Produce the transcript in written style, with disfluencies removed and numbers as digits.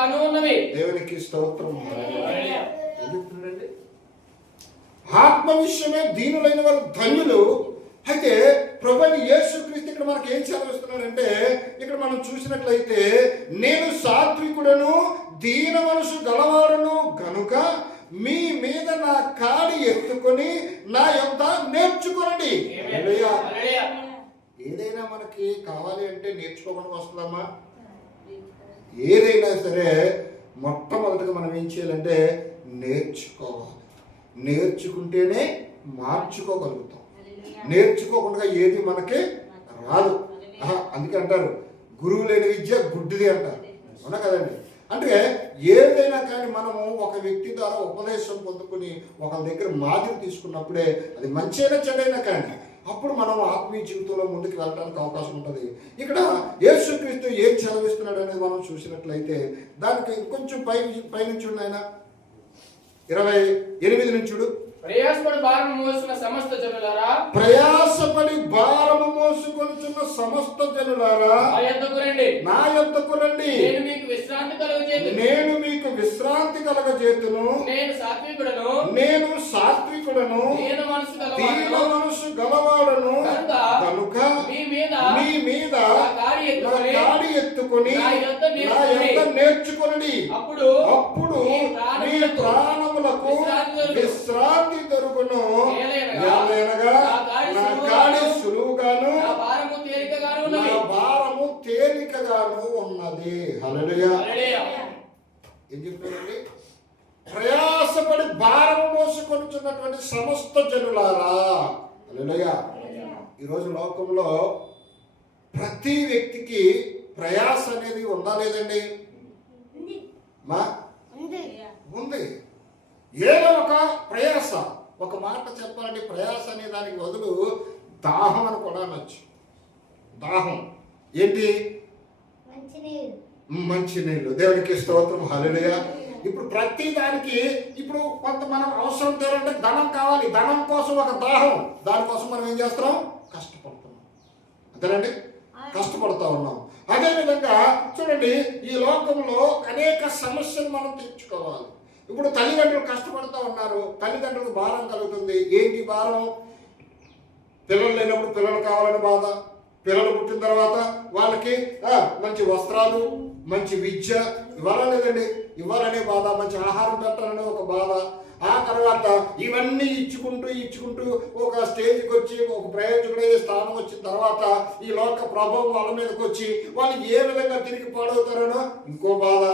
గాను ఉన్నవి. దేవునికి స్తోత్రం. ఎందుకండి ఆత్మ విషయమే దీనులైన వారు ధన్యులు. అయితే ప్రభువైన యేసుక్రీస్తు ఇక్కడ మనకి ఏం చదివిస్తున్నాడంటే, ఇక్కడ మనం చూసినట్లయితే నేను సాత్వికుడను దీన మనసు గలవాడును గనుక మీ మీద నా కాడి ఎత్తుకొని నా యొద్ద నేర్చుకోండి. ఏదైనా మనకి కావాలి అంటే నేర్చుకోకుండా వస్తుందమ్మా. ఏదైనా సరే మొట్టమొదటిగా మనం ఏం చేయాలంటే నేర్చుకోవాలి. నేర్చుకుంటేనే మార్చుకోగలుగుతాం. నేర్చుకోకుండా ఏది మనకి రాదు. అందుకే అంటారు గురువు లేని విద్య గుడ్డిది అంటారు. అవునా కదండి? అంటే ఏదైనా కానీ మనము ఒక వ్యక్తి ద్వారా ఉపదేశం పొందుకుని ఒకరి దగ్గర మాదిరి తీసుకున్నప్పుడే అది మంచి అయినా చెడైనా కానీ అప్పుడు మనం ఆత్మీయ జీవితంలో ముందుకు వెళ్ళడానికి అవకాశం ఉంటుంది. ఇక్కడ యేసుక్రీస్తు ఏం చదివిస్తున్నాడు అనేది మనం చూసినట్లయితే దానికి ఇంకొంచెం పైనుంచి ఆయన 28 నుంచి చూడు. ప్రయాసపడి భారము మోసుకున్న సమస్త జనులారా, ప్రయాసపడి భారము మోసుకొనుచున్న సమస్త జనులారా నా యొద్దకు రండి, నా యొద్దకు రండి, నేను మీకు విశ్రాంతి కలుగజేతును. నేను మీకు విశ్రాంతి కలుగజేతును. నేను సాత్వికుడను, నేను సాత్వికుడను దీన మనసు గలవాడను కనుక మీ మీద నా కాడి ఎత్తుకొని నా యొద్ద నేర్చుకొనుడి. అప్పుడు మీ ప్రాణములకు విశ్రాంతి దొరుకును. ఏలైనగా నా కాడి సులువుగాను నా భారము తేలికగాను ఉన్నది. హల్లెలూయా. ఏం చెప్తున్నారండి? ప్రయాసపడి భారము మోసుకొనుచున్నటువంటి సమస్త జనులారా. హల్లెలూయా. ఈరోజు లోకంలో ప్రతి వ్యక్తికి ప్రయాస అనేది ఉందా లేదండి? ఉంది. ఏదో ఒక ప్రయాస. ఒక మాట చెప్పాలంటే ప్రయాస అనే దానికి బదులు దాహం అని కూడా అనొచ్చు. దాహం ఏంటి? మంచినీళ్ళు. దేవునికి స్తోత్రం. హల్లెలూయా. ఇప్పుడు ప్రతి దానికి ఇప్పుడు కొంత మనం అవసరం తీరాలంటే ధనం కావాలి. ధనం కోసం ఒక దాహం. దానికోసం మనం ఏం చేస్తున్నాం? కష్టపడుతున్నాం. అంతేనండి? కష్టపడుతూ ఉన్నాం. అదేవిధంగా చూడండి, ఈ లోకంలో అనేక సమస్యలు మనం తెచ్చుకోవాలి. ఇప్పుడు తల్లిదండ్రులు కష్టపడుతూ ఉన్నారు. తల్లిదండ్రులకు భారం కలుగుతుంది. ఏంటి భారం? పిల్లలు లేనప్పుడు పిల్లలు కావాలని బాధ. పిల్లలు పుట్టిన తర్వాత వాళ్ళకి మంచి వస్త్రాలు, మంచి విద్య ఇవ్వాలనేదండి, ఇవ్వాలనే బాధ. మంచి ఆహారం పెట్టాలనే ఒక బాధ. ఆ తర్వాత ఇవన్నీ ఇచ్చుకుంటూ ఒక స్టేజ్కి వచ్చి ఒక ప్రయోజకుడయ్యే స్థానం వచ్చిన తర్వాత ఈ లోక ప్రభావం వాళ్ళ మీదకి వచ్చి వాళ్ళు ఏ విధంగా తిరిగి పాడవుతారనో ఇంకో బాధ.